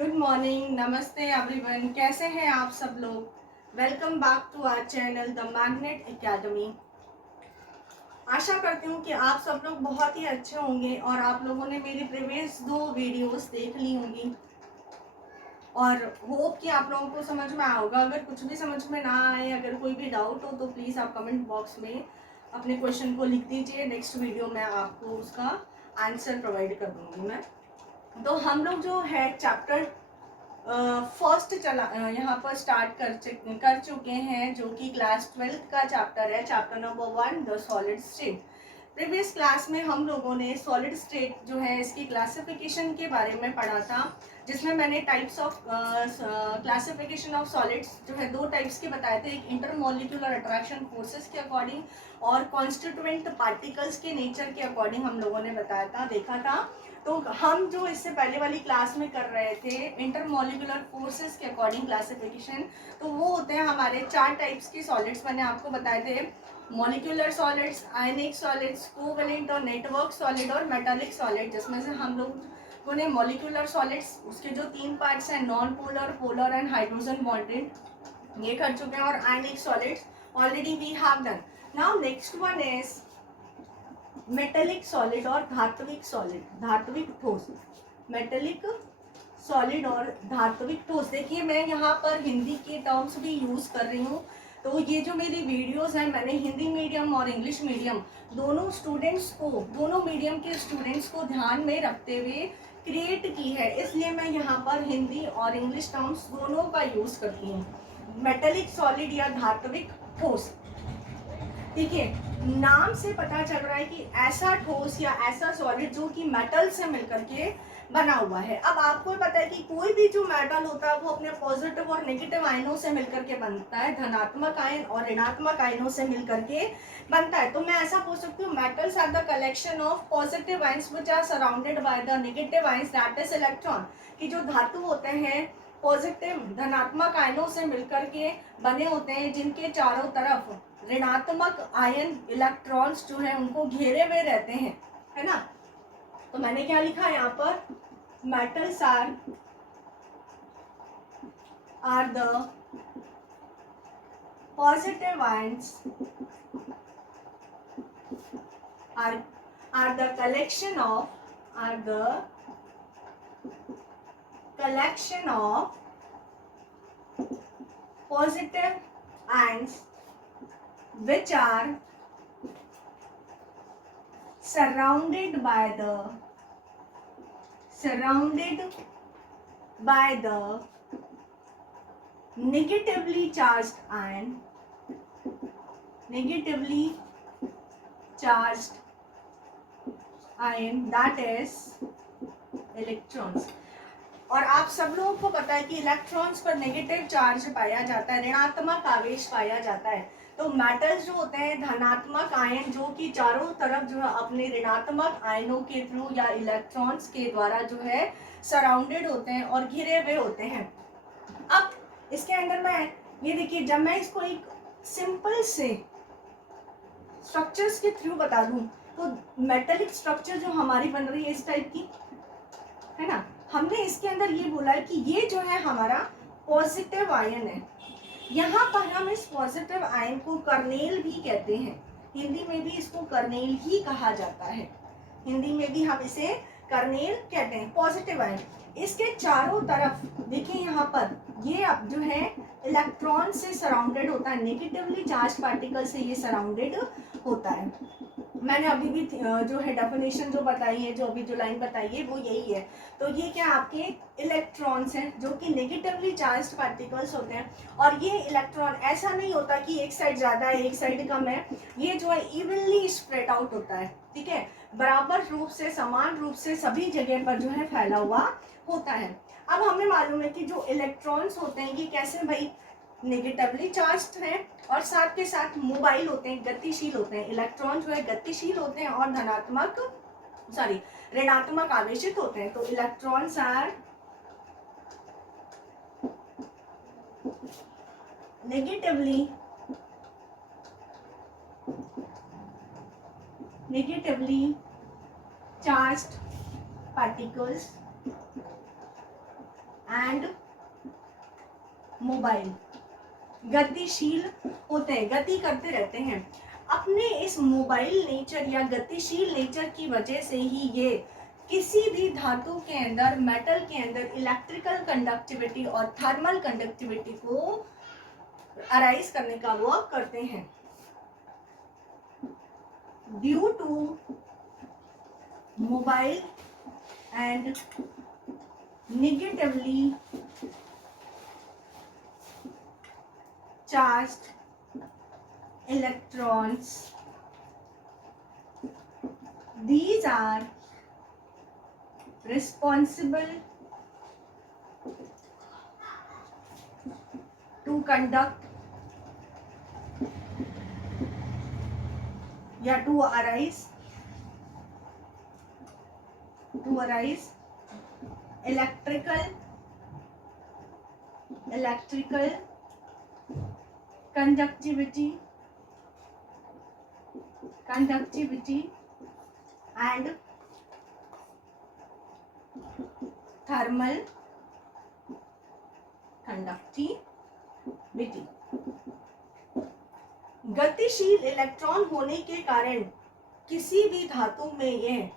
Good morning, नमस्ते everyone. कैसे हैं आप सब लोग। Welcome back to our channel the Magnet academy. आशा करती हूँ कि आप सब लोग बहुत ही अच्छे होंगे और आप लोगों ने मेरी प्रीवियस 2 वीडियोस देख ली होंगी और होप कि आप लोगों को समझ में आया होगा। अगर कुछ भी समझ में ना आए, अगर कोई भी डाउट हो तो प्लीज़ आप कमेंट बॉक्स में अपने क्वेश्चन को लिख दीजिए। नेक्स्ट वीडियो में आपको उसका आंसर प्रोवाइड कर दूँगी मैं। तो हम लोग जो है चैप्टर फर्स्ट चला यहाँ पर स्टार्ट कर चुके हैं, जो कि क्लास 12th का चैप्टर है, chapter number 1 the solid state. Previous class में हम लोगों ने सॉलिड स्टेट जो है इसकी क्लासिफिकेशन के बारे में पढ़ा था, जिसमें मैंने types of classification of solids जो है 2 टाइप्स के बताए थे। एक इंटरमॉलिक्यूलर अट्रैक्शन फोर्सेस के अकॉर्डिंग और कॉन्स्टिट्यूएंट पार्टिकल्स के नेचर के अकॉर्डिंग हम लोगों ने बताया था, देखा था। तो हम जो इससे पहले वाली क्लास में कर रहे थे इंटरमॉलिक्यूलर फोर्सेस के अकॉर्डिंग क्लासिफिकेशन, तो वो होते हैं हमारे 4 टाइप्स के सॉलिड्स मैंने आपको बताए थे। मॉलिक्यूलर सॉलिड्स, आयनिक सॉलिड्स, कोवेलेंट और नेटवर्क सॉलिड और मेटालिक सॉलिड, जिसमें से हम लोगों ने मॉलिक्यूलर सॉलिड्स उसके जो 3 पार्ट्स हैं, non polar, polar and hydrogen bonded, ये कर चुके हैं। और ionic solids already we have done. Now next one is metallic solid और धात्विक सॉलिड, धात्विक ठोस। मेटेलिक सॉलिड और धात्विक ठोस। देखिए मैं यहाँ पर हिंदी के टर्म्स भी यूज कर रही हूँ। तो ये जो मेरी वीडियोस हैं, मैंने हिंदी मीडियम और इंग्लिश मीडियम दोनों स्टूडेंट्स को, दोनों मीडियम के स्टूडेंट्स को ध्यान में रखते हुए क्रिएट की है, इसलिए मैं यहाँ पर हिंदी और इंग्लिश टर्म्स दोनों का यूज करती हूँ। मेटेलिक सॉलिड या धात्विक ठोस, ठीक है, नाम से पता चल रहा है कि ऐसा ठोस या ऐसा सॉलिड जो कि मेटल से मिलकर के बना हुआ है। अब आपको पता है कि कोई भी जो मेटल होता है वो अपने पॉजिटिव और नेगेटिव आयनों से मिलकर के बनता है, धनात्मक आयन और ऋणात्मक आयनों से मिलकर के बनता है। तो मैं ऐसा बोल सकती हूँ, metals are the collection of positive ions which are surrounded by the negative ions that is electron. कि जो धातु होते हैं पॉजिटिव धनात्मक आयनों से मिलकर के बने होते हैं, जिनके चारों तरफ ऋणात्मक आयन इलेक्ट्रॉन्स जो है उनको घेरे हुए रहते हैं, है ना। तो मैंने क्या लिखा है यहाँ पर, metals are the positive ions are the collection of positive ions which are surrounded by the negatively charged ion that is electrons। और आप सब लोगों को पता है कि इलेक्ट्रॉन्स पर नेगेटिव चार्ज पाया जाता है, ऋणात्मक आवेश पाया जाता है। तो मेटल्स जो होते हैं धनात्मक आयन, जो कि चारों तरफ जो है अपने ऋणात्मक आयनों के थ्रू या इलेक्ट्रॉन्स के द्वारा जो है सराउंडेड होते हैं और घिरे हुए होते हैं। अब इसके अंदर मैं ये देखिए, जब मैं इसको एक सिंपल से स्ट्रक्चर्स के थ्रू बता दूं, तो मेटेलिक स्ट्रक्चर जो हमारी बन रही है इस टाइप की, है ना। हमने इसके अंदर ये बोला है कि ये जो है हमारा पॉजिटिव आयन है। यहाँ पर हम इस पॉजिटिव आयन को कर्नेल भी कहते हैं, हिंदी में भी इसको कर्नेल ही कहा जाता है, हिंदी में भी हम इसे कर्नेल कहते हैं, पॉजिटिव आयन। इसके चारों तरफ देखिए यहाँ पर ये अब जो है इलेक्ट्रॉन से सराउंडेड होता है, नेगेटिवली चार्ज पार्टिकल से ये सराउंडेड होता है। मैंने अभी भी जो है डेफिनेशन जो बताई है, जो अभी जो लाइन बताई है वो यही है। तो ये क्या आपके इलेक्ट्रॉन्स हैं जो कि नेगेटिवली चार्ज्ड पार्टिकल्स होते हैं। और ये इलेक्ट्रॉन ऐसा नहीं होता कि एक साइड ज़्यादा है एक साइड कम है, ये जो है इवनली स्प्रेड आउट होता है, ठीक है, बराबर रूप से समान रूप से सभी जगह पर जो है फैला हुआ होता है। अब हमें मालूम है कि जो इलेक्ट्रॉन्स होते हैं ये कैसे भाई नेगेटिवली चार्ज्ड हैं और साथ के साथ मोबाइल होते हैं, गतिशील होते हैं। इलेक्ट्रॉन जो है गतिशील होते हैं और ऋणात्मक आवेशित होते हैं। तो electrons are negatively charged particles and mobile गतिशील होते हैं, गति करते रहते हैं। अपने इस मोबाइल नेचर या गतिशील नेचर की वजह से ही ये किसी भी धातु के अंदर, मेटल के अंदर इलेक्ट्रिकल कंडक्टिविटी और थर्मल कंडक्टिविटी को अराइज करने का वर्क करते हैं। Due to mobile and negatively charged electrons, these are responsible to conduct या to arise electrical conductivity and thermal conductivity। गतिशील इलेक्ट्रॉन होने के कारण किसी भी धातु में यह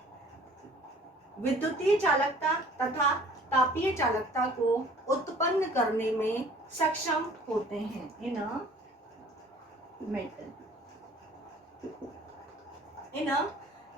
विद्युतीय चालकता तथा तापीय चालकता को उत्पन्न करने में सक्षम होते हैं इन अ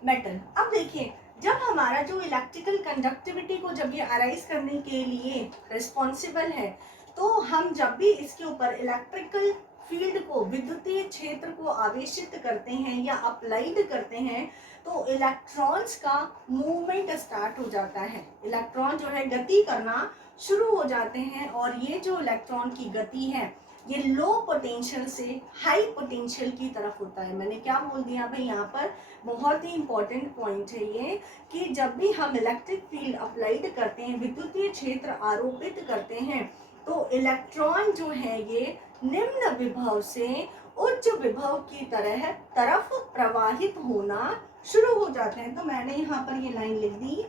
मेटल। अब देखिए, जब हमारा जो इलेक्ट्रिकल कंडक्टिविटी को जब ये अराइज करने के लिए रिस्पॉन्सिबल है, तो हम जब भी इसके ऊपर इलेक्ट्रिकल फील्ड को, विद्युतीय क्षेत्र को आवेशित करते हैं या अप्लाइड करते हैं, तो इलेक्ट्रॉन्स का मूवमेंट स्टार्ट हो जाता है। इलेक्ट्रॉन जो है गति करना शुरू हो जाते हैं, और ये जो इलेक्ट्रॉन की गति है ये लो पोटेंशियल से हाई पोटेंशियल की तरफ होता है। मैंने क्या बोल दिया भाई, यहाँ पर बहुत ही इंपॉर्टेंट पॉइंट है ये कि जब भी हम इलेक्ट्रिक फील्ड अप्लाइड करते हैं, विद्युतीय क्षेत्र आरोपित करते हैं, तो इलेक्ट्रॉन जो है ये निम्न विभव से उच्च विभव की तरफ प्रवाहित होना शुरू हो जाते हैं। तो मैंने यहाँ पर ये लाइन लिख दी,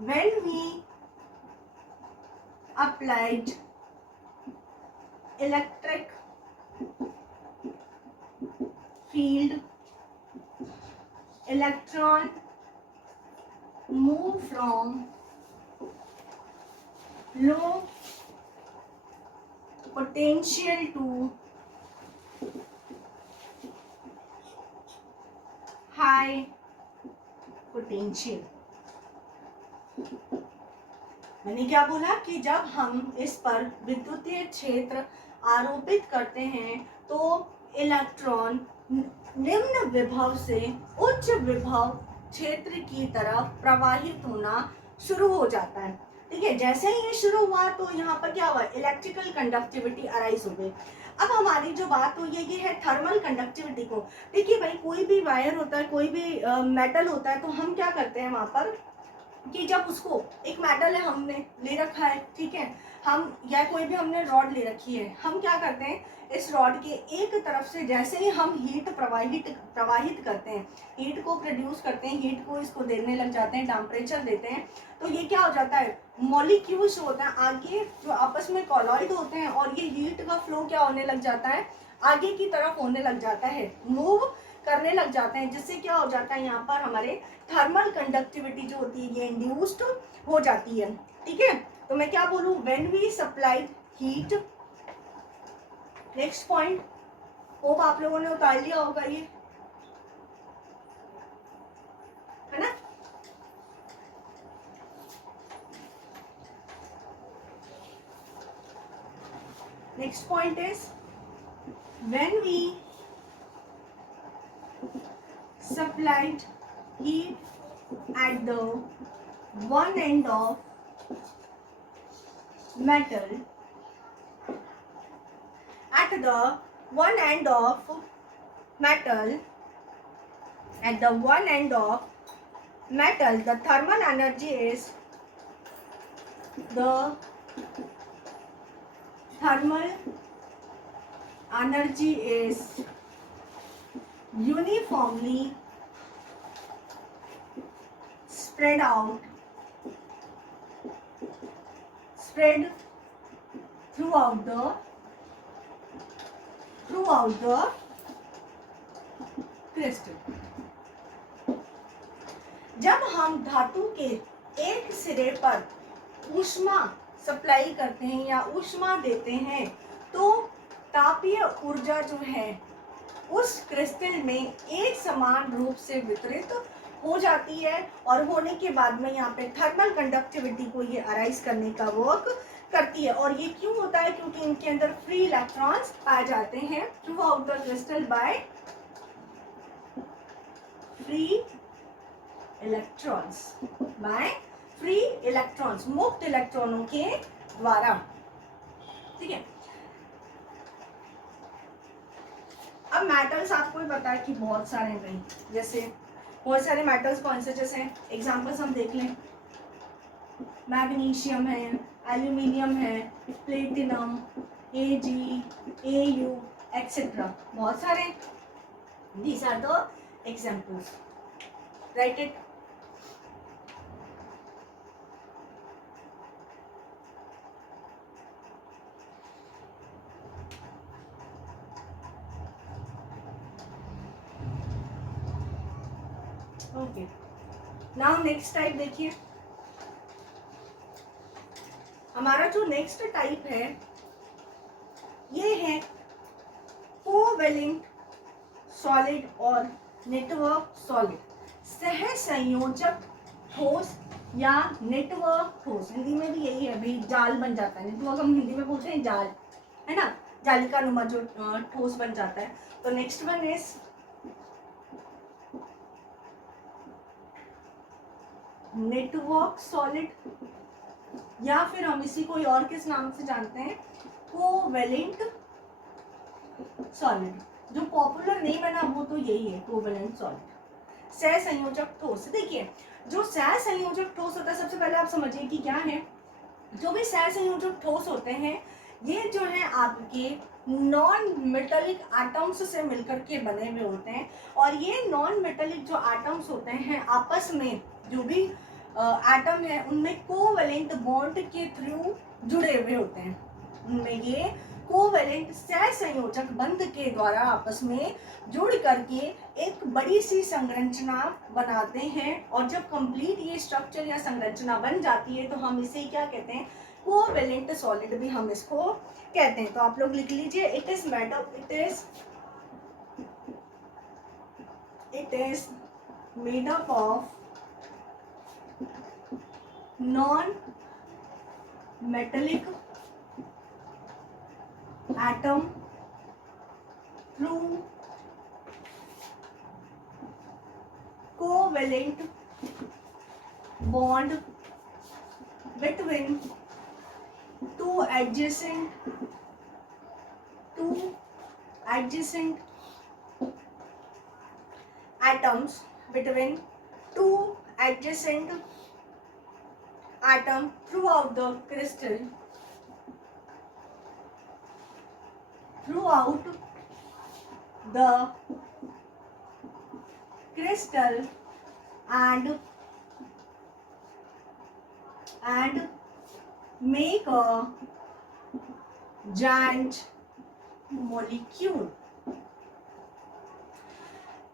when we applied electric field, electron move from low potential to high potential। मैंने क्या बोला कि जब हम इस पर विद्युतीय क्षेत्र आरोपित करते हैं, तो इलेक्ट्रॉन निम्न विभव से उच्च विभव क्षेत्र की तरफ प्रवाहित होना शुरू हो जाता है। ठीक है, जैसे ही ये शुरू हुआ तो यहाँ पर क्या हुआ, इलेक्ट्रिकल कंडक्टिविटी अराइज हो गई। अब हमारी जो बात हुई है ये है थर्मल कंडक्टिविटी को। देखिए भाई, कोई भी वायर होता है, कोई भी मेटल होता है, तो हम क्या करते हैं वहाँ पर कि जब उसको, एक मेटल है हमने ले रखा है, ठीक है, हम या कोई भी हमने रॉड ले रखी है, हम क्या करते हैं, इस रॉड के एक तरफ से जैसे ही हम हीट प्रवाहित करते हैं, हीट को प्रोड्यूस करते हैं, हीट को इसको देने लग जाते हैं, टेम्परेचर देते हैं, तो ये क्या हो जाता है, मॉलिक्यूल्स होते हैं आगे जो आपस में कॉलॉइड होते हैं, और ये हीट का फ्लो क्या होने लग जाता है, आगे की तरफ होने लग जाता है, मूव करने लग जाते हैं, जिससे क्या हो जाता है, यहाँ पर हमारे थर्मल कंडक्टिविटी जो होती है ये इंड्यूस्ड हो जाती है। ठीक है, तो मैं क्या बोलूँ, when we supplied heat. Next point, hope आप लोगों ने उतार लिया होगा ये, है ना। Next point is when we supplied heat at the one end of metal, at the one end of metal, at the one end of metal, the thermal energy is uniformly spread out spread throughout the crystal। जब हम धातु के एक सिरे पर ऊष्मा supply करते हैं या ऊष्मा देते हैं तो तापीय ऊर्जा जो है उस क्रिस्टल में एक समान रूप से वितरित हो जाती है और होने के बाद में यहाँ पे थर्मल कंडक्टिविटी को ये अराइज करने का वर्क करती है। और ये क्यों होता है? क्योंकि इनके अंदर फ्री इलेक्ट्रॉन्स पाए जाते हैं through out the crystal by free electrons मुक्त इलेक्ट्रॉनों के द्वारा। ठीक है, अब मेटल्स आपको भी पता है कि बहुत सारे हैं कहीं, जैसे बहुत सारे मेटल्स कौन से, जैसे एग्जांपल्स हम देख लें, मैग्नीशियम है, एल्यूमिनियम है, प्लेटिनम, Ag, Au एक्सेट्रा, बहुत सारे। These are the examples, right it. Okay, now next type देखिए। हमारा जो नेक्स्ट टाइप है ये है कोवेलेंट सॉलिड और नेटवर्क सॉलिड, सहसंयोजक ठोस या नेटवर्क ठोस। हिंदी में भी यही है भाई, जाल बन जाता है। नेटवर्क हम हिंदी में बोलते हैं जाल, है ना, जालिका नुमा जो ठोस बन जाता है। तो next one is network solid, या फिर हम इसी कोई और किस नाम से जानते हैं, कोवेलेंट सॉलिड। जो पॉपुलर नेम है ना वो तो यही है, कोवेलेंट सॉलिड, सहसंयोजक ठोस। देखिए, जो सहसंयोजक ठोस होता है, सबसे पहले आप समझिए कि क्या है। जो भी सहसंयोजक ठोस होते हैं ये जो है आपके नॉन मेटेलिक एटम्स से मिलकर के बने हुए होते हैं। और ये नॉन मेटेलिक जो एटम्स होते हैं आपस में जो भी एटम है उनमें कोवेलेंट बॉन्ड के थ्रू जुड़े हुए होते हैं। उनमें ये कोवेलेंट सहसंयोजक बंध के द्वारा आपस में जुड़ करके एक बड़ी सी संरचना बनाते हैं। और जब कंप्लीट ये स्ट्रक्चर या संरचना बन जाती है तो हम इसे क्या कहते हैं, कोवेलेंट सॉलिड भी हम इसको कहते हैं। तो आप लोग लिख लीजिए, it is made up of non metallic atom through covalent bond between two adjacent atoms, between two adjacent atom throughout the crystal, and make a giant molecule।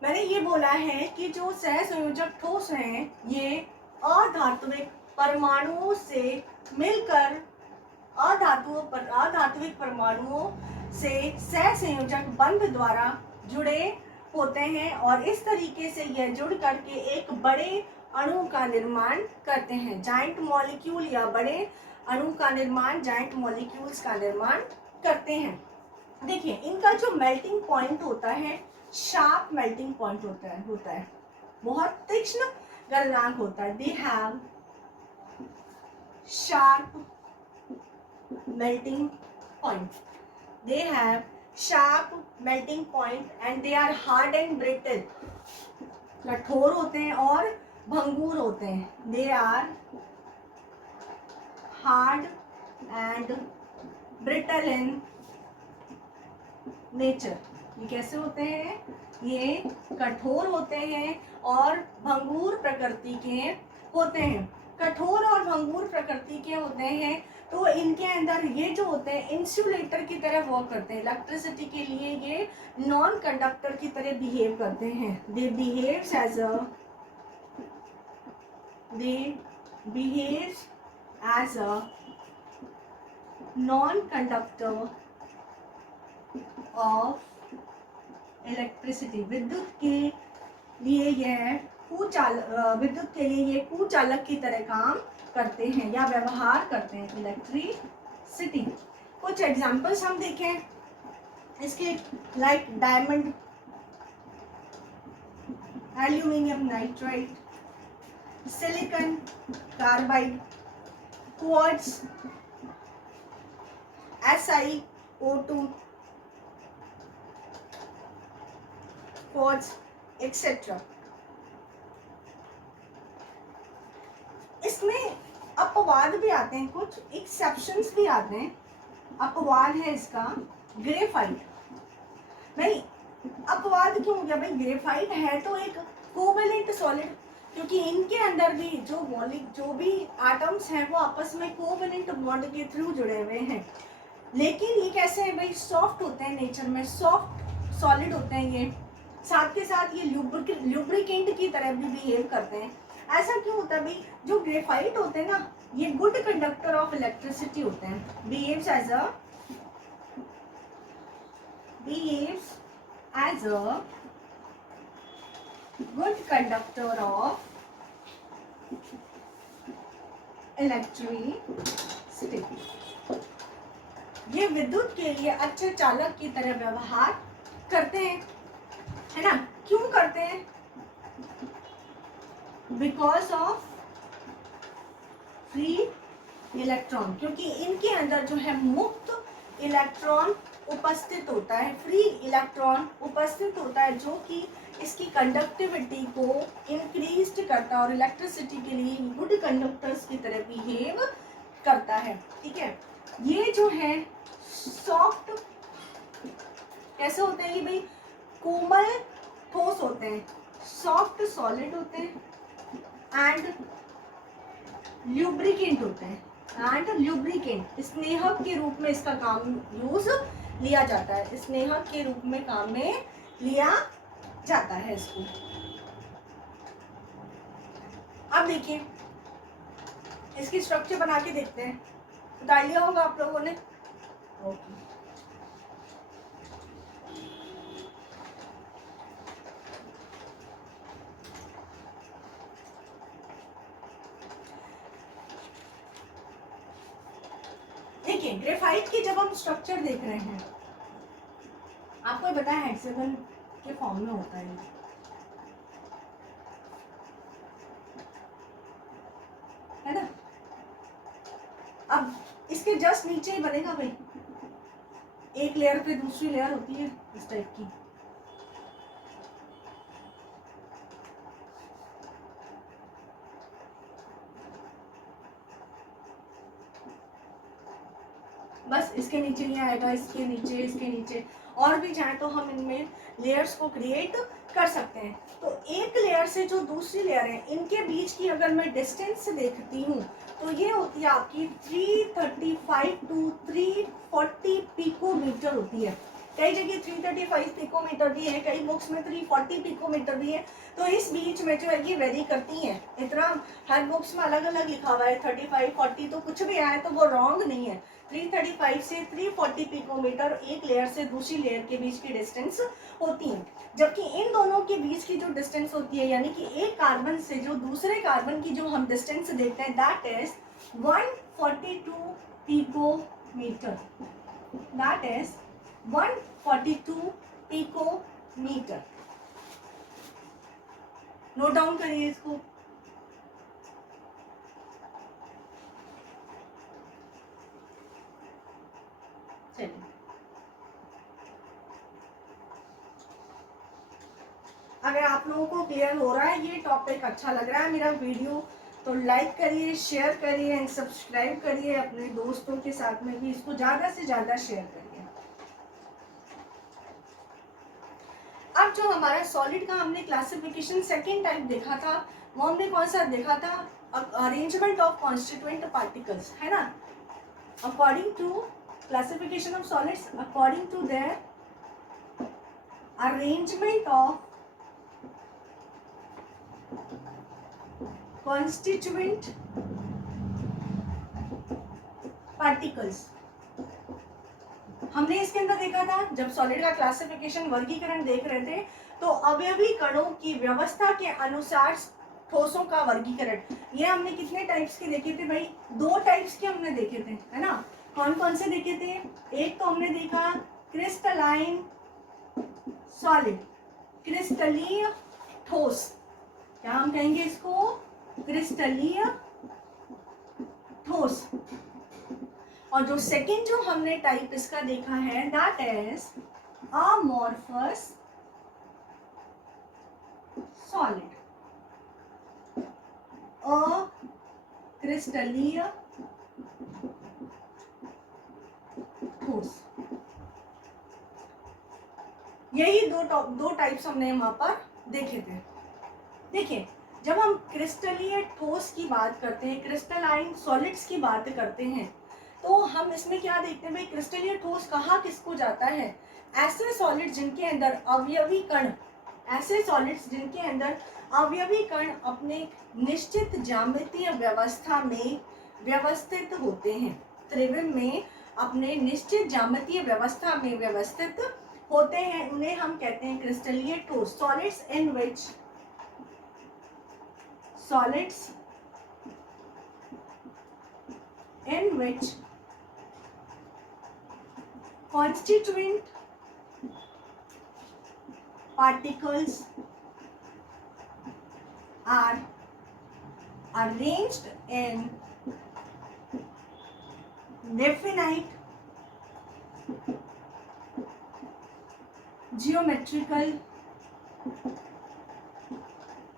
मैंने ये बोला है कि जो सहसंयोजक ठोस हैं ये अधात्विक परमाणुओं से मिलकर अधात्विक परमाणुओं से सहसंयोजक बंध द्वारा जुड़े होते हैं और इस तरीके से यह जुड़ करके एक बड़े अणु का निर्माण करते हैं। जाइंट मॉलिक्यूल या बड़े अणु का निर्माण, जाइंट मॉलिक्यूल्स का निर्माण करते हैं। देखिए, इनका जो मेल्टिंग पॉइंट होता है, शार्प मेल्टिंग पॉइंट होता है, बहुत तीक्ष्ण गलनांक होता है। They have sharp melting point and they are hard and brittle. कठोर होते हैं और भंगुर होते हैं। They are hard and brittle in nature. ये कैसे होते हैं? ये कठोर होते हैं और भंगुर प्रकृति के होते हैं। कठोर और भंगुर प्रकृति के होते हैं तो इनके अंदर ये जो होते हैं इंसुलेटर की तरह वर्क करते हैं, इलेक्ट्रिसिटी के लिए ये नॉन कंडक्टर की तरह बिहेव करते हैं। They behaves as a non conductor of electricity. विद्युत के लिए ये कुचालक की तरह काम करते हैं या व्यवहार करते हैं इलेक्ट्रिसिटी। कुछ एग्जांपल्स हम देखें इसके, like diamond, aluminium nitride, silicon carbide, quartz, SiO2, quartz etcetera. इसमें अपवाद भी आते हैं, कुछ एक्सेप्शंस भी आते हैं। अपवाद है इसका ग्रेफाइट। भाई अपवाद क्यों हो गया? भाई ग्रेफाइट है तो एक कोवेलेंट सॉलिड, क्योंकि इनके अंदर भी जो भी एटम्स हैं वो आपस में कोवेलेंट बॉन्ड के थ्रू जुड़े हुए हैं। लेकिन ये कैसे हैं भाई? सॉफ्ट होते हैं, नेचर में सॉफ्ट सॉलिड होते हैं ये। साथ के साथ ये ल्यूब्रिकेंट की तरह भी बिहेव करते हैं। ऐसा क्यों होता है भाई? जो ग्रेफाइट होते हैं ना, ये गुड कंडक्टर ऑफ इलेक्ट्रिसिटी होते हैं। Behaves as a good conductor of electricity. ये विद्युत के लिए अच्छे चालक की तरह व्यवहार करते हैं, है ना? क्यों करते हैं? बिकॉज ऑफ फ्री इलेक्ट्रॉन, क्योंकि इनके अंदर जो है मुक्त इलेक्ट्रॉन उपस्थित होता है, फ्री इलेक्ट्रॉन उपस्थित होता है, जो कि इसकी कंडक्टिविटी को इंक्रीज करता है और इलेक्ट्रिसिटी के लिए गुड कंडक्टर्स की तरह बिहेव करता है। ठीक है, ये जो है सॉफ्ट कैसे होते हैं? ये भाई कोमल ठोस होते हैं, सॉफ्ट सॉलिड होते हैं एंड ल्यूब्रिकेंट होते हैं। स्नेहक के रूप में इसका काम यूज लिया जाता है, स्नेहक के रूप में काम में लिया जाता है इसको। अब देखिए इसकी स्ट्रक्चर बना के देखते हैं। बता लिया होगा आप लोगों ने। ओके, देखिए ग्रेफाइट की जब हम स्ट्रक्चर देख रहे हैं, आपको पता है हेक्सागन के फॉर्म में होता है ना? अब इसके जस्ट नीचे ही बनेगा भाई, एक लेयर पे दूसरी लेयर होती है इस टाइप की। बस इसके नीचे नहीं आएगा, इसके नीचे और भी चाहे तो हम इनमें लेयर्स को क्रिएट कर सकते हैं। तो एक लेयर से जो दूसरी लेयर है, इनके बीच की अगर मैं डिस्टेंस देखती हूँ तो ये होती है आपकी 335 टू 340 पिकोमीटर होती है। कई जगह 335 पिकोमीटर भी है, कई बुक्स में 340 पिकोमीटर भी है। तो इस बीच में जो है ये वेरी करती हैं, इतना हर बुक्स में अलग अलग लिखा हुआ है 35 40, तो कुछ भी आए तो वो रॉन्ग नहीं है। 335 से 340 पिकोमीटर एक लेयर से दूसरी लेयर के बीच की डिस्टेंस होती है। जबकि इन दोनों के बीच की जो डिस्टेंस होती है, यानी कि एक कार्बन से जो दूसरे कार्बन की जो हम डिस्टेंस देखते हैं, that is 142 picometre. That is 142 picometre. Note down करिए इसको। चलिए, अगर आप लोगों को क्लियर हो रहा है, ये टॉपिक अच्छा लग रहा है मेरा वीडियो, तो लाइक करिए, शेयर करिए एंड सब्सक्राइब करिए। अपने दोस्तों के साथ में भी इसको ज़्यादा से ज़्यादा शेयर करिए। अब जो हमारा सॉलिड का हमने क्लासिफिकेशन सेकेंड टाइप देखा था, वो हमने कौन सा देखा था? अरेंजमेंट ऑफ कॉन्स्टिट्यूएंट पार्टिकल्स, है ना? according to classification of solids, according to their arrangement of constituent particles. हमने इसके अंदर देखा था जब सॉलिड का क्लासिफिकेशन वर्गीकरण देख रहे थे तो अवयवी कणों की व्यवस्था के अनुसार ठोसों का वर्गीकरण, ये हमने कितने टाइप्स के देखे थे भाई? 2 टाइप्स के हमने देखे थे, है ना? कौन कौन से देखे थे? एक तो हमने देखा क्रिस्टलाइन सॉलिड, क्रिस्टलीय ठोस, क्या हम कहेंगे इसको? क्रिस्टलीय ठोस। और जो सेकंड जो हमने टाइप इसका देखा है दैट इज अमॉर्फस सॉलिड, अक्रिस्टलीय ठोस। यही दो टाइप्स हमने वहां पर देखे थे। देखिए, जब हम क्रिस्टलीय ठोस की बात करते हैं, क्रिस्टलाइन सॉलिड्स की बात करते हैं, तो हम इसमें क्या देखते हैं भाई? क्रिस्टलीय ठोस कहाँ किसको जाता है? ऐसे सॉलिड जिनके अंदर अवयवी कण, ऐसे सॉलिड्स जिनके अंदर अवयवी कण अपने निश्चित ज्यामितीय व्यवस्था में व्यवस्थित होते हैं, त्रिविम में अपने निश्चित ज्यामितीय व्यवस्था में व्यवस्थित होते हैं, उन्हें हम कहते हैं क्रिस्टलीय ठोस। Solids in which constituent particles are arranged in definite geometrical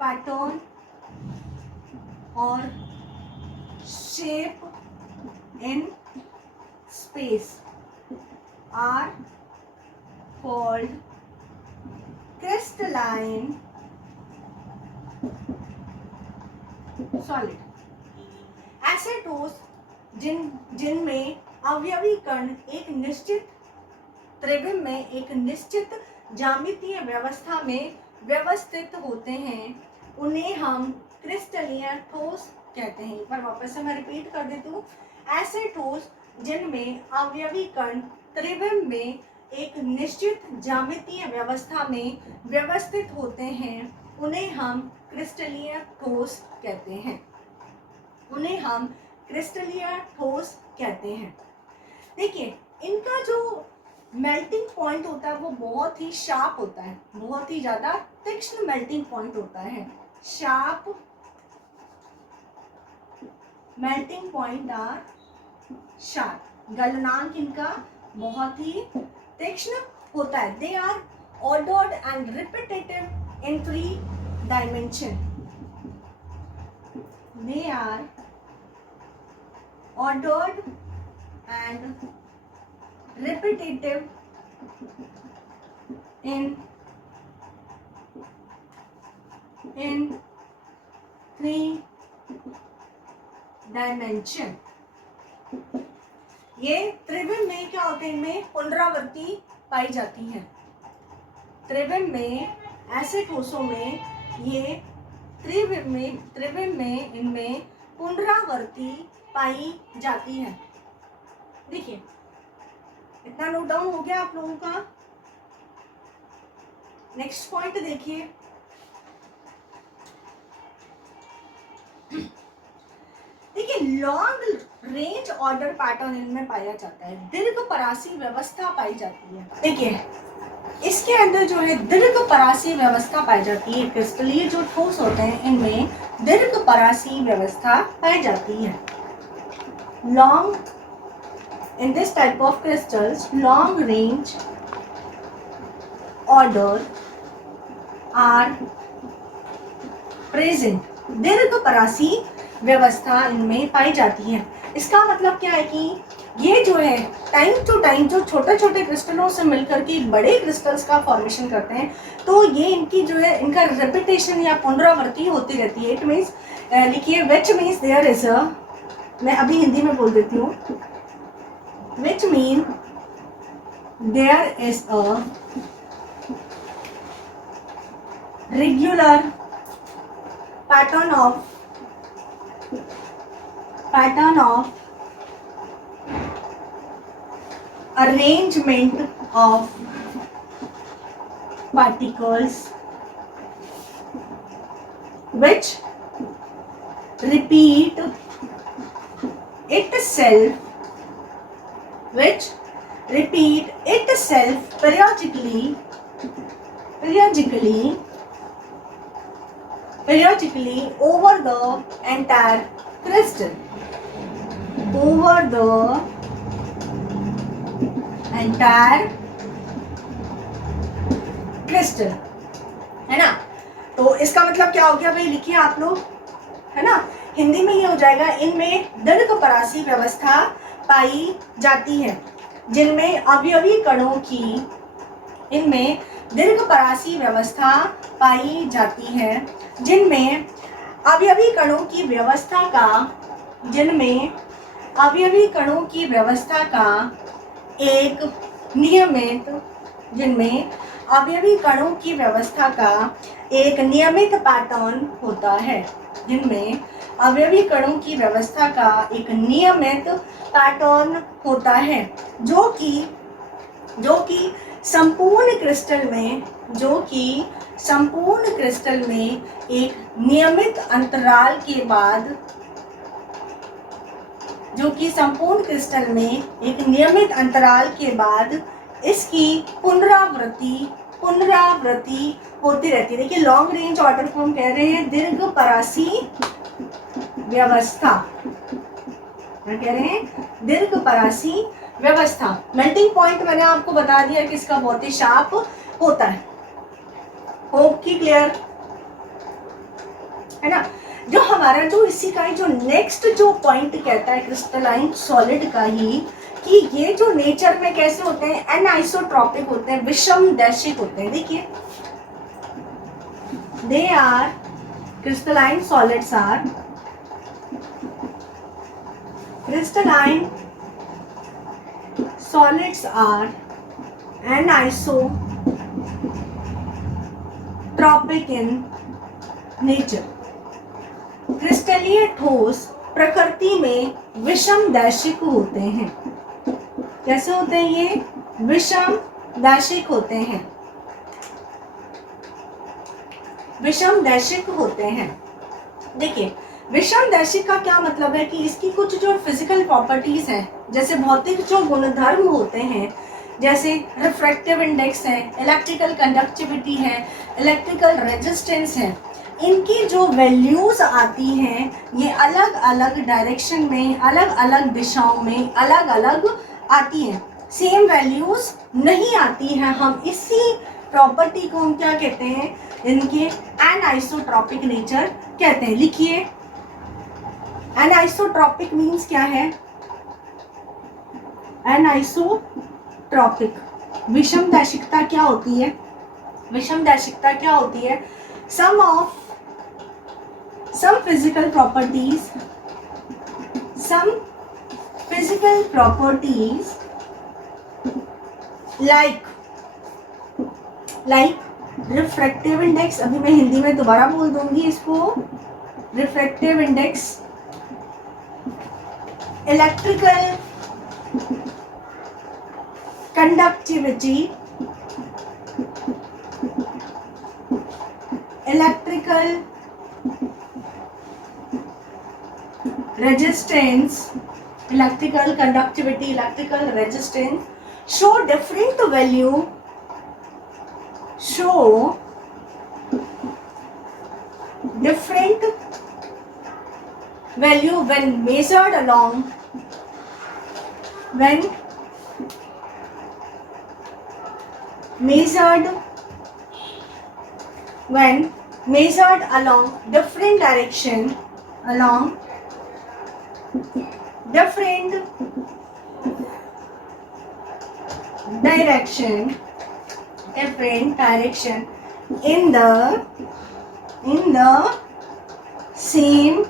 pattern or shape in space are called crystalline solid। ऐसे ठोस जिनमें अवयवी कण एक निश्चित त्रिविम में एक निश्चित ज्यामितीय व्यवस्था में व्यवस्थित होते हैं, उन्हें हम क्रिस्टलीय ठोस कहते हैं। एक बार वापस से मैं रिपीट कर देती हूँ। ऐसे ठोस जिनमें अवयवी कण त्रिविम में एक निश्चित ज्यामितीय व्यवस्था में व्यवस्थित होते हैं, उन्हें हम क्रिस्टलीय ठोस कहते हैं। उन्हें हम क्रिस्टलीय ठोस कहते हैं। देखिए, इनका जो मेल्टिंग पॉइंट होता है वो बहुत ही शार्प होता है, बहुत ही ज़्यादा तीक्ष्ण मेल्टिंग पॉइंट होता है। Sharp melting point are sharp, गलनांक इनका बहुत ही तीक्ष्ण होता है। They are ordered and repetitive in 3 dimension. They are ordered and repetitive in 3 dimension. ये त्रिविम में क्या होते हैं? इनमें पुनरावृत्ति पाई जाती है। त्रिविम में ऐसे ठोसों में ये त्रिविम में इनमें पुनरावृत्ति पाई जाती है। देखिए, इतना नोट डाउन हो गया आप लोगों का। नेक्स्ट पॉइंट देखिए, लॉन्ग रेंज ऑर्डर पैटर्न इनमें पाया जाता है, दीर्घ परासी व्यवस्था पाई जाती है। देखिए, इसके अंदर जो है दीर्घ परासी व्यवस्था पाई जाती है। क्रिस्टलीय जो ठोस होते हैं इनमें दीर्घ परासी व्यवस्था पाई जाती है। Long In this type of crystals, long range order are present। दीर्घ परासी व्यवस्था इनमें पाई जाती है। इसका मतलब क्या है कि ये जो है टाइम टू टाइम जो छोटे छोटे क्रिस्टलों से मिलकर के बड़े क्रिस्टल्स का फॉर्मेशन करते हैं, तो ये इनकी जो है इनका रेपिटेशन या पुनरावृत्ति होती रहती है। इट मीन्स लिखिए which means there is a, मैं अभी हिंदी में बोल देती हूँ। which mean there is a regular pattern of arrangement of particles which repeat itself periodically over the entire crystal, है ना। तो इसका मतलब क्या हो गया भाई, लिखिए आप लोग, है ना। हिंदी में ये हो जाएगा, इनमें दीर्घपरासी व्यवस्था पाई जाती है जिनमें अवयवी कणों की व्यवस्था का एक नियमित पैटर्न होता है, जो कि संपूर्ण क्रिस्टल में एक नियमित अंतराल के बाद इसकी पुनरावृत्ति होती रहती है। देखिए लॉन्ग रेंज ऑर्डर को हम कह रहे हैं दीर्घपरासी व्यवस्था। क्या कह रहे हैं? दीर्घपरासी व्यवस्था। मेल्टिंग पॉइंट मैंने आपको बता दिया कि इसका भौतिक शाप होता है। होप की क्लियर है ना। जो हमारा इसी का ही जो नेक्स्ट जो पॉइंट कहता है क्रिस्टलाइन सॉलिड का ही, कि ये जो नेचर में कैसे होते हैं, एनाइसोट्रॉपिक होते हैं, विषम दैशिक होते हैं। देखिए they are crystalline solids are anisotropic in nature. क्रिस्टलीय ठोस प्रकृति में विषम दैशिक होते हैं। कैसे होते हैं ये? विषम दैशिक होते हैं। देखिए विषम दैशिक का क्या मतलब है कि इसकी कुछ जो फिजिकल प्रॉपर्टीज हैं, जैसे भौतिक जो गुणधर्म होते हैं, जैसे रिफ्रैक्टिव इंडेक्स है, इलेक्ट्रिकल कंडक्टिविटी है, इलेक्ट्रिकल रेजिस्टेंस है, इनकी जो वैल्यूज आती हैं ये अलग अलग डायरेक्शन में, अलग अलग दिशाओं में अलग अलग आती हैं। सेम वैल्यूज नहीं आती हैं। हम इसी प्रॉपर्टी को हम क्या कहते हैं? इनके एनाइसोट्रॉपिक नेचर कहते हैं। लिखिए एनाइसोट्रॉपिक मीन्स क्या है? एनाइसोट्रॉपिक विषम दैशिकता क्या होती है? some physical properties like refractive index, अभी मैं हिंदी में दोबारा बोल दूंगी इसको, refractive index, electrical conductivity, electrical resistance, electrical conductivity, electrical resistance show different value when measured along different direction in the same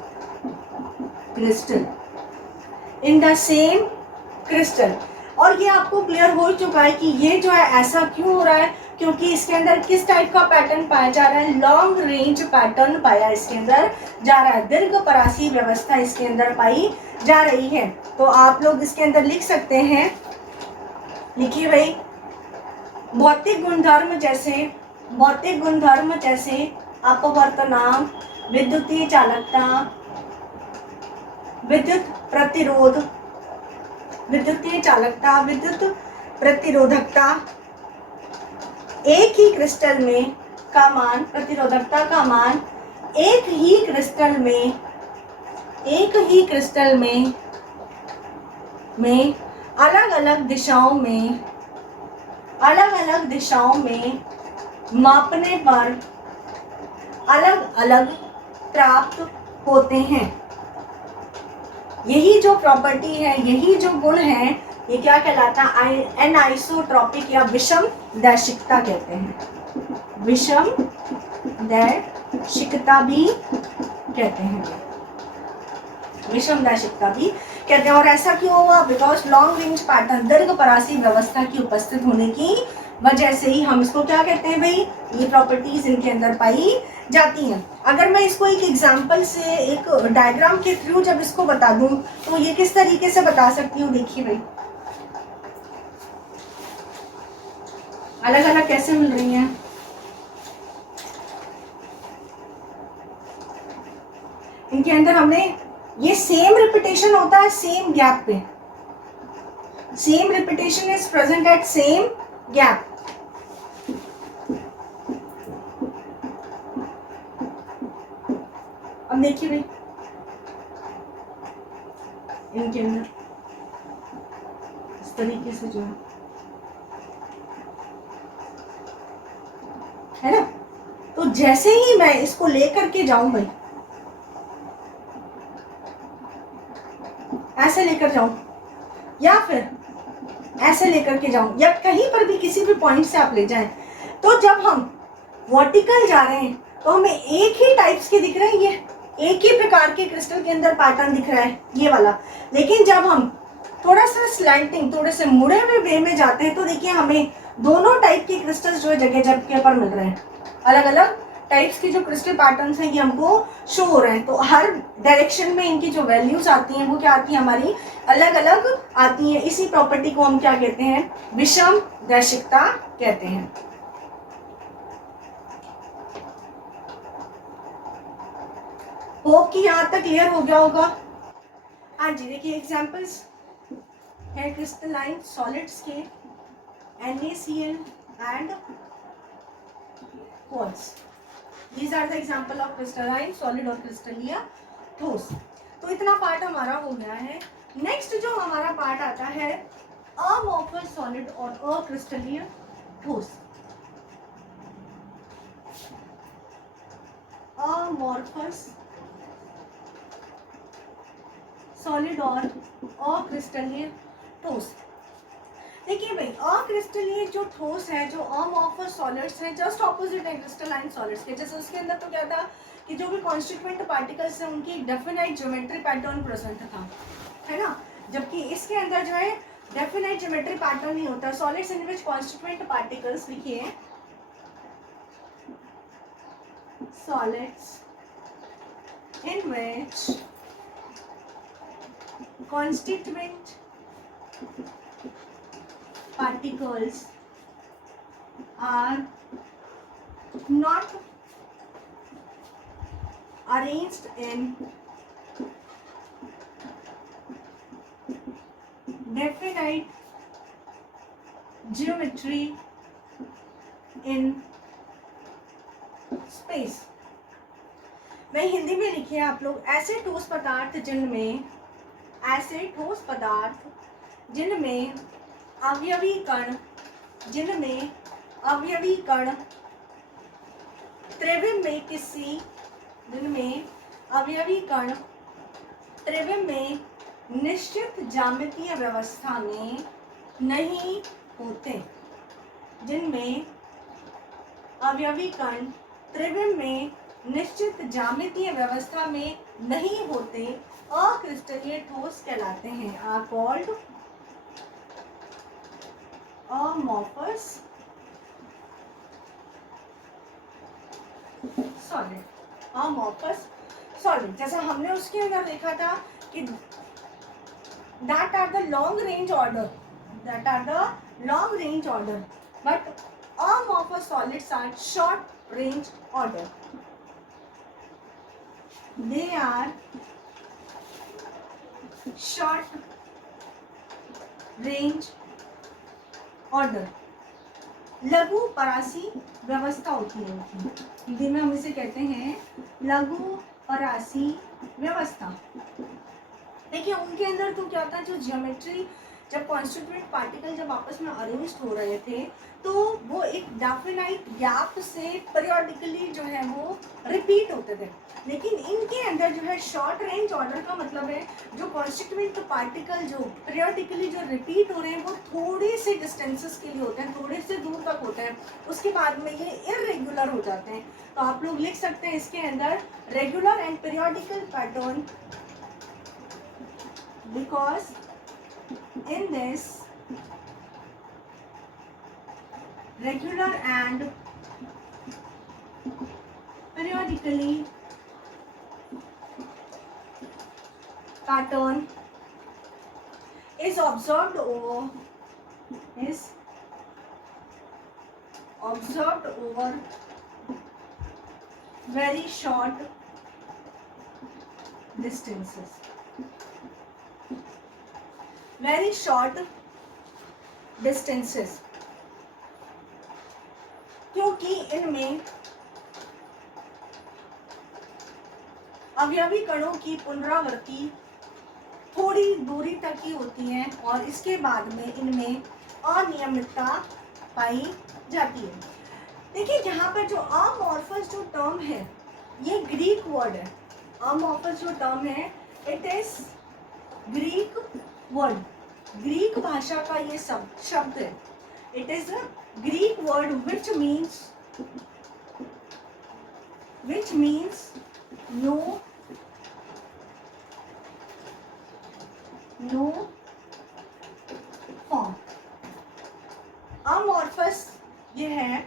crystal और ये आपको क्लियर हो चुका है कि ये जो है ऐसा क्यों हो रहा है, क्योंकि इसके अंदर किस टाइप का पैटर्न पाया जा रहा है, लॉन्ग रेंज पैटर्न पाया इसके अंदर जा रहा है, दीर्घ परासी व्यवस्था इसके अंदर पाई जा रही है। तो आप लोग इसके अंदर लिख सकते हैं, लिखिए भाई, भौतिक गुणधर्म जैसे अपवर्तनांक, विद्युतीय चालकता, विद्युत प्रतिरोधकता, एक ही क्रिस्टल में का मान, प्रतिरोधकता का मान एक ही क्रिस्टल में अलग अलग दिशाओं में मापने पर अलग अलग प्राप्त होते हैं। यही जो प्रॉपर्टी है, यही जो गुण है, ये क्या कहलाता है, एनआइसोट्रॉपिक या विषम दैशिकता कहते हैं, विषम दैशिकता भी कहते हैं, विषम दैशिकता भी कहते हैं। और ऐसा क्यों हुआ, बिकॉज लॉन्ग रेंज पैटर्न, दीर्घ परासी व्यवस्था की उपस्थित होने की वजह से ही हम इसको क्या कहते हैं भाई, ये प्रॉपर्टीज इनके अंदर पाई जाती हैं। अगर मैं इसको एक एग्जांपल से, एक डायग्राम के थ्रू जब इसको बता दूं तो ये किस तरीके से बता सकती हूँ, देखिए भाई, अलग अलग कैसे मिल रही हैं। इनके अंदर हमने ये सेम रिपीटेशन होता है सेम गैप पे, same repetition is present at same gap. अब देखिए भाई, इनके अंदर इस तरीके से जो है ना, तो जैसे ही मैं इसको लेकर के जाऊं भाई, ऐसे लेकर जाऊं या फिर ऐसे लेकर के जाऊं, या कहीं पर भी किसी भी पॉइंट से आप ले जाएं, तो जब हम वर्टिकल जा रहे हैं तो हमें एक ही टाइप्स के दिख रहे हैं, ये एक ही प्रकार के क्रिस्टल के अंदर पैटर्न दिख रहा है ये वाला। लेकिन जब हम थोड़ा सा स्लैंटिंग, थोड़े से मुड़े हुए वे में जाते हैं, तो देखिए हमें दोनों टाइप के क्रिस्टल्स जो है जगह जगह पर मिल रहे हैं, अलग अलग टाइप्स के जो क्रिस्टल पैटर्न्स हैं ये हमको शो हो रहे हैं। तो हर डायरेक्शन में इनकी जो वैल्यूज आती हैं वो क्या आती है, हमारी अलग अलग आती हैं। इसी प्रॉपर्टी को हम क्या कहते हैं, विषम दैशिकता कहते हैं। होप कि यहाँ तक क्लियर हो गया होगा। हाँ जी, देखिए एग्जांपल्स है क्रिस्टलाइन सॉलिड्स के, NaCl and quartz। These are the example of crystalline solid और क्रिस्टलीय ठोस। तो इतना पार्ट हमारा हो गया है। नेक्स्ट जो हमारा पार्ट आता है अमॉर्फस सॉलिड और अक्रिस्टलीय ठोस। अमॉर्फस सॉलिड और अक्रिस्टलीय ठोस। देखिए भाई, अक्रिस्टलीय जो ठोस है, जो अमॉर्फस सॉलिड्स हैं, जस्ट ऑपोजिट है क्रिस्टलाइन सॉलिड्स के। जैसे उसके अंदर तो क्या था कि जो भी कॉन्स्टिट्यूएंट पार्टिकल्स हैं उनकी एक डेफिनाइट ज्योमेट्री पैटर्न प्रेजेंट था, है ना, जबकि इसके अंदर जो है डेफिनाइट ज्योमेट्री पैटर्न नहीं होता। Solids in which constituent particles, लिखिए solids in which constituent particles are not arranged in definite geometry in space। मैं हिंदी में लिखिए आप लोग, ऐसे ठोस पदार्थ जिनमें, ऐसे ठोस पदार्थ जिनमें अवयवी कण, त्रिविम में किसी, जिनमें अवयवी कण त्रिविम में निश्चित ज्यामितीय व्यवस्था में नहीं होते, जिनमें अवयवी कण त्रिविम में निश्चित ज्यामितीय व्यवस्था में नहीं होते, अक्रिस्टलीय ठोस कहलाते हैं, are called amorphous solid, amorphous solid. जैसा हमने उसके अंदर देखा था कि that are the long range order, that are the long range order, but amorphous solids are short range order. They are short range order. लघु परासी व्यवस्था होती है उनकी, हिंदी में हम इसे कहते हैं लघु परासी व्यवस्था। देखिए उनके अंदर तो क्या था, जो ज्योमेट्री, जब कॉन्स्टिट्यूएंट पार्टिकल जब आपस में अरेंज हो रहे थे तो वो एक डेफिनाइट गैप से पीरियोडिकली जो है वो रिपीट होते थे। लेकिन इनके अंदर जो है शॉर्ट रेंज ऑर्डर का मतलब है जो कॉन्स्टिट्यूएंट पार्टिकल जो पीरियोडिकली जो रिपीट हो रहे हैं वो थोड़े से डिस्टेंसेस के लिए होते हैं, थोड़े से दूर तक होते हैं, उसके बाद में ये इरेगुलर हो जाते हैं। तो आप लोग लिख सकते हैं इसके अंदर regular and periodical pattern, because in this regular and periodically pattern is observed over very short distances, very short distances, क्योंकि इनमें अवयवी कणों की पुनरावृत्ति थोड़ी दूरी तक ही होती है और इसके बाद में इनमें अनियमितता पाई जाती है। देखिए यहाँ पर जो अमॉर्फस जो टर्म है ये ग्रीक वर्ड है। अमॉर्फस जो टर्म है it is Greek word, Greek भाषा का ये शब्द है। It is a Greek word which means no form। Amorphous ये है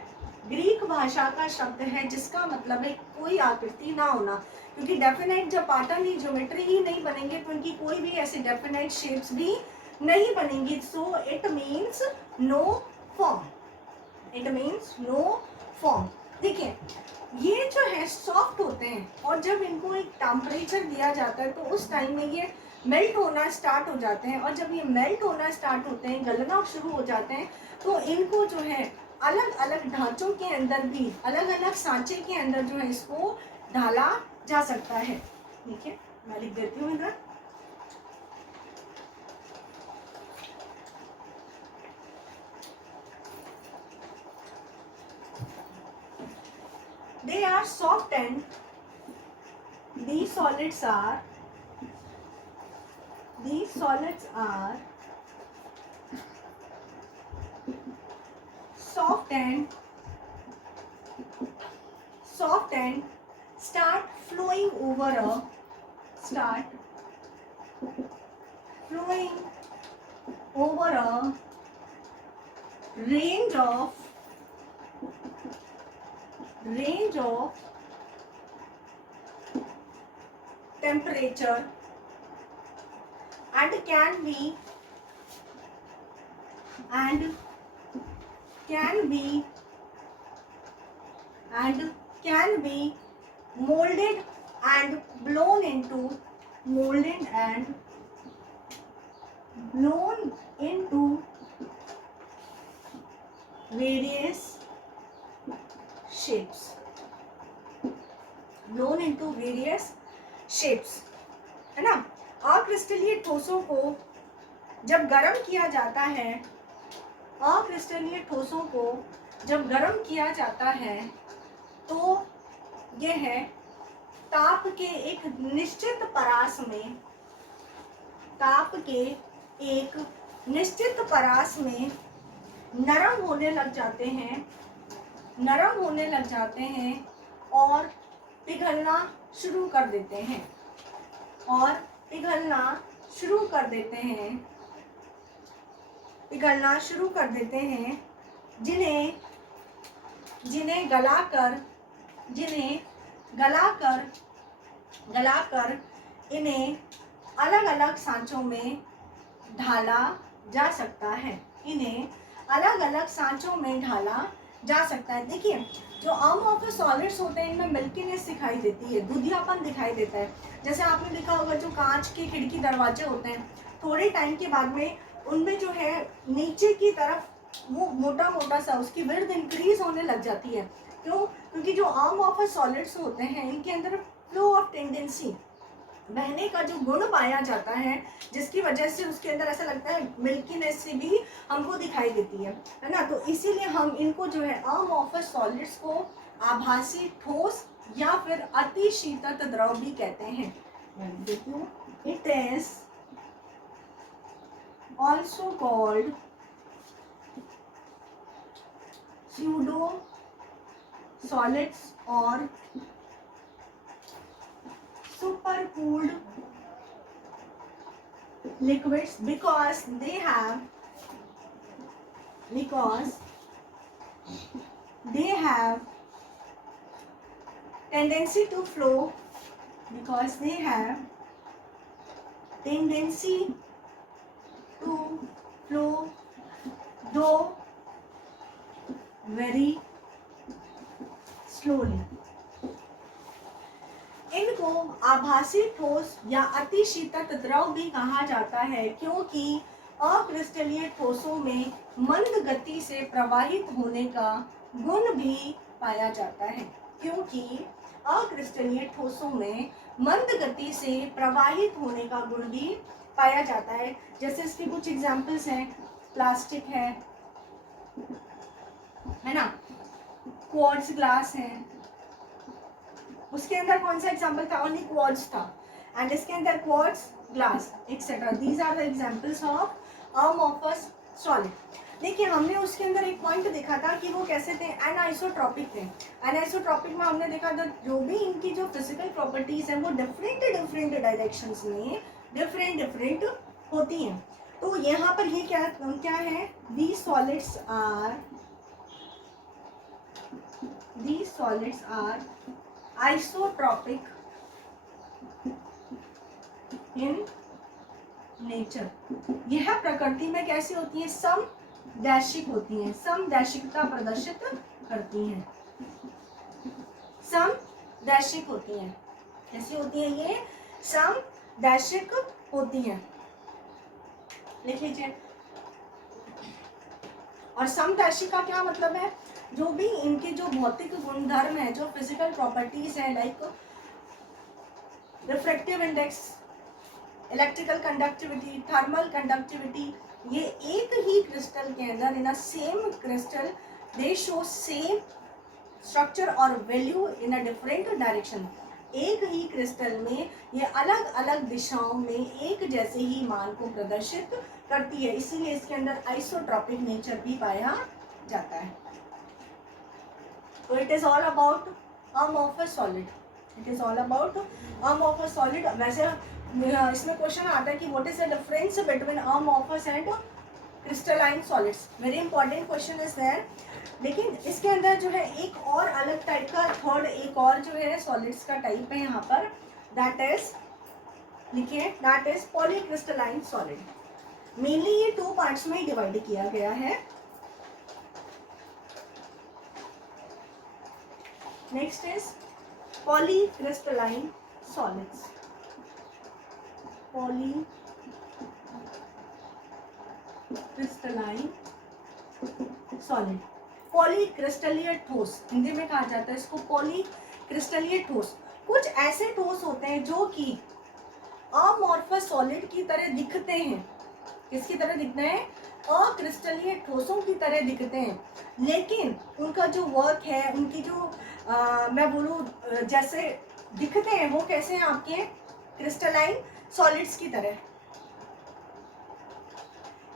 ग्रीक भाषा का शब्द है जिसका मतलब है कोई आकृति ना होना, क्योंकि डेफिनेट जब पैटर्न ही ज्योमेट्री ही नहीं बनेंगे तो उनकी कोई भी ऐसी डेफिनेट शेप्स भी नहीं बनेंगी। So it means no form, it means no form. देखिए ये जो है सॉफ्ट होते हैं और जब इनको एक टेम्परेचर दिया जाता है तो उस टाइम में ये मेल्ट होना स्टार्ट हो जाते हैं और जब ये मेल्ट होना स्टार्ट होते हैं, गलना शुरू हो जाते हैं, तो इनको जो है अलग अलग ढांचों के अंदर भी, अलग अलग सांचे के अंदर जो है इसको ढाला जा सकता है। ठीक है, मैं लिख देती हूँ इधर। They are soft and these solids are soft and start flowing over a range of temperature and can be molded and blown into various shapes, है ना। अक्रिस्टलीय ठोसों को जब गर्म किया जाता है, अक्रिस्टलीय ठोसों को जब गर्म किया जाता है तो यह है ताप के एक निश्चित परास में नरम होने लग जाते हैं और पिघलना शुरू कर देते हैं पिघलना शुरू कर देते हैं, जिन्हें गलाकर इन्हें अलग अलग सांचों में ढाला जा सकता है। इन्हें अलग अलग सांचों में ढाला जा सकता है। देखिए, जो अमॉर्फस सॉलिड्स होते हैं इनमें मिल्कीनेस दिखाई देती है, दूधियापन दिखाई देता है। जैसे आपने देखा होगा जो कांच के खिड़की दरवाजे होते हैं, थोड़े टाइम के बाद में उनमें जो है नीचे की तरफ वो मोटा मोटा सा उसकी विड्थ इंक्रीज होने लग जाती है। क्यों? क्योंकि जो अमॉर्फस सॉलिड्स होते हैं इनके अंदर फ्लो ऑफ टेंडेंसी, बहने का जो गुण पाया जाता है, जिसकी वजह से उसके अंदर ऐसा लगता है मिल्कीनेस से भी हमको दिखाई देती है ना। तो इसीलिए हम इनको जो है अमॉर्फस सॉलिड्स को आभासी ठोस या फिर अति शीतल द्रव भी कहते हैं। It is also called pseudo solids or supercooled liquids because they have tendency to flow, because they have tendency to flow though very slowly। इनको आभासी ठोस या अति शीतल द्रव भी कहा जाता है, क्योंकि अक्रिस्टलीय ठोसों में मंद गति से प्रवाहित होने का गुण भी पाया जाता है। क्योंकि अक्रिस्टलीय ठोसों में मंद गति से प्रवाहित होने का गुण भी पाया जाता है। जैसे इसके कुछ एग्जाम्पल्स हैं, प्लास्टिक है ना, क्वार्ट्ज ग्लास है, उसके अंदर कौन सा एग्जाम्पल था? ओनली क्वार्ट्ज था, एंड इसके अंदर quartz glass etcetera, these are the examples of amorphous solid. देखिए, हमने उसके अंदर एक पॉइंट देखा था कि वो कैसे थे, एनाइसोट्रॉपिक थे। एनाइसोट्रॉपिक में हमने देखा था जो भी इनकी जो फिजिकल प्रॉपर्टीज हैं वो डिफरेंट डायरेक्शंस में डिफरेंट होती हैं। तो यहाँ पर ये क्या है? These solids are isotropic in nature। यह प्रकृति में कैसी होती है? समदैशिक होती हैं, समदैशिकता प्रदर्शित करती हैं, समदैशिक होती हैं। कैसी होती हैं ये? समदैशिक होती हैं। लिख लीजिए। और समदैशिक का क्या मतलब है? जो भी इनके जो भौतिक गुणधर्म है, जो फिजिकल प्रॉपर्टीज है, like refractive index, electrical conductivity, thermal conductivity, ये एक ही क्रिस्टल के अंदर, in a same crystal they show same structure और value in a different direction. एक ही क्रिस्टल में ये अलग अलग दिशाओं में एक जैसे ही मान को प्रदर्शित करती है, इसीलिए इसके अंदर आइसोट्रॉपिक नेचर भी पाया जाता है। तो it is all about amorphous solid, it is all about amorphous solid. वैसे इसमें क्वेश्चन आता है कि what is the difference between amorphous and crystalline solids, very important question is there. लेकिन इसके अंदर जो है एक और अलग टाइप का थर्ड एक और जो है सॉलिड्स का टाइप है यहाँ पर, दैट इज, लिखिए, that is polycrystalline solid. Mainly ये 2 पार्ट्स में डिवाइड किया गया है। Next is polycrystalline solids. Polycrystalline solid, पॉलीक्रिस्टलीय ठोस, हिंदी में कहा जाता है इसको पॉलीक्रिस्टलीय ठोस। कुछ ऐसे ठोस होते हैं जो कि अमॉर्फस सॉलिड की तरह दिखते हैं। किसकी तरह दिखते हैं? अक्रिस्टलीय ठोसों की तरह दिखते हैं, लेकिन उनका जो वर्क है, उनकी जो मैं बोलूँ जैसे दिखते हैं, वो कैसे हैं? आपके क्रिस्टलाइन सॉलिड्स की तरह।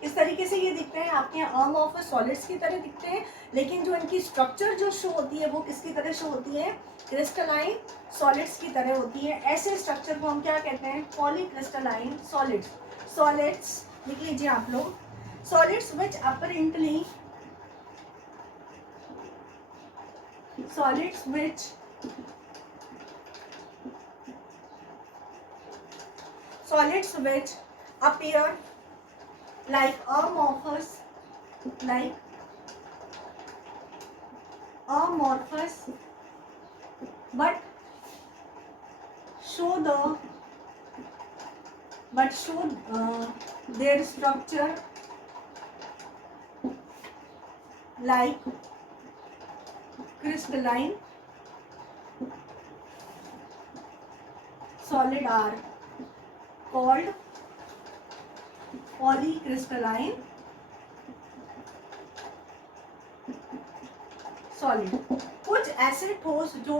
इस तरीके से ये दिखते हैं, आपके यहाँ अमॉर्फस सॉलिड्स की तरह दिखते हैं, लेकिन जो इनकी स्ट्रक्चर जो शो होती है वो किसकी तरह शो होती है? क्रिस्टलाइन सॉलिड्स की तरह होती है। ऐसे स्ट्रक्चर को हम क्या कहते हैं? Polycrystalline solids. सॉलिड्स लिख लीजिए आप लोग, Solids which apparently solids which appear like amorphous but show their structure like crystalline solid are called polycrystalline solid. कुछ ऐसे ठोस जो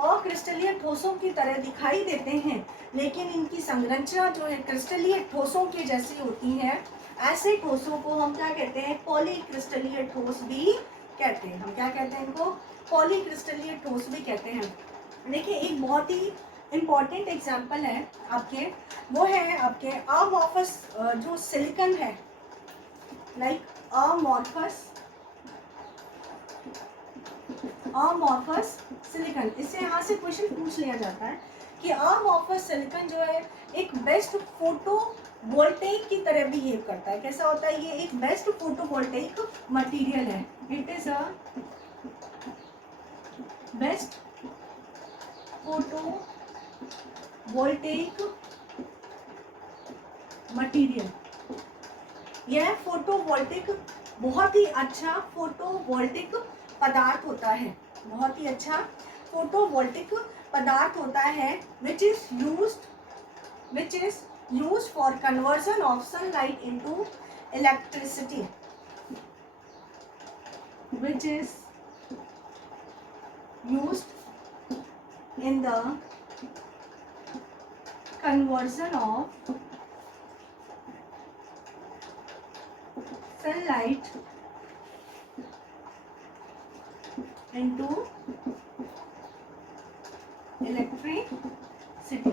अक्रिस्टलीय ठोसों की तरह दिखाई देते हैं लेकिन इनकी संरचना जो है क्रिस्टलीय ठोसों के जैसी होती है, ऐसे ठोसों को हम क्या कहते हैं? पॉलीक्रिस्टलीय ठोस भी कहते हैं। हम क्या कहते हैं? इनको पॉलीक्रिस्टलीय ठोस भी कहते हैं। देखिए एक बहुत ही इम्पॉर्टेंट एग्जाम्पल है आपके, वो है आपके अमॉर्फस जो सिलिकॉन है, लाइक अमॉर्फस सिलिकॉन। इससे यहाँ से क्वेश्चन पूछ लिया जाता है कि अमॉर्फस सिलिकॉन जो है एक बेस्ट फोटो वोल्टेइक की तरह बिहेव करता है। कैसा होता है? ये एक बेस्ट फोटो वोल्टेइक मटीरियल है। It is a best photo voltaic material. यह फोटोवोल्टिक बहुत ही अच्छा फोटोवोल्टिक पदार्थ होता है, बहुत ही अच्छा फोटोवोल्टिक पदार्थ होता है which is used for conversion of sunlight into electricity, which is used in the conversion of sunlight into electricity,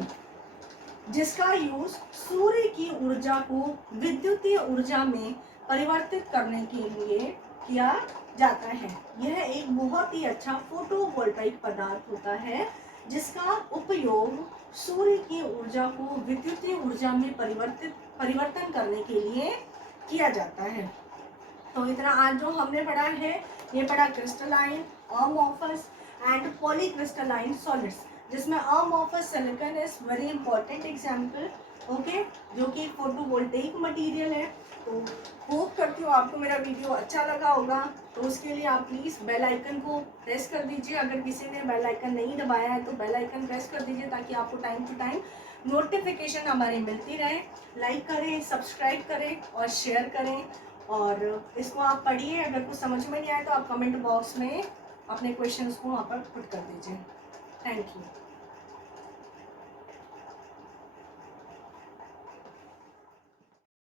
जिसका यूज सूर्य की ऊर्जा को विद्युतीय ऊर्जा में परिवर्तित करने के लिए किया जाता है। यह एक बहुत ही अच्छा फोटोवोल्टाइक पदार्थ होता है जिसका उपयोग सूर्य की ऊर्जा को विद्युतीय ऊर्जा में परिवर्तन करने के लिए किया जाता है। तो इतना आज जो हमने पढ़ा है, ये पढ़ा crystalline, amorphous and polycrystalline solids, जिसमें amorphous silicon is very important example, okay, जो कि फोटोवोल्टेइक मटेरियल है। तो होप करती हूँ आपको मेरा वीडियो अच्छा लगा होगा। तो उसके लिए आप प्लीज़ बेल आइकन को प्रेस कर दीजिए। अगर किसी ने बेल आइकन नहीं दबाया है तो बेल आइकन प्रेस कर दीजिए ताकि आपको टाइम टू टाइम नोटिफिकेशन हमारी मिलती रहे। लाइक करें, सब्सक्राइब करें और शेयर करें। और इसको आप पढ़िए। अगर कुछ समझ में नहीं आए तो आप कमेंट बॉक्स में अपने क्वेश्चंस को वहाँ पर पुट कर दीजिए। Thank you.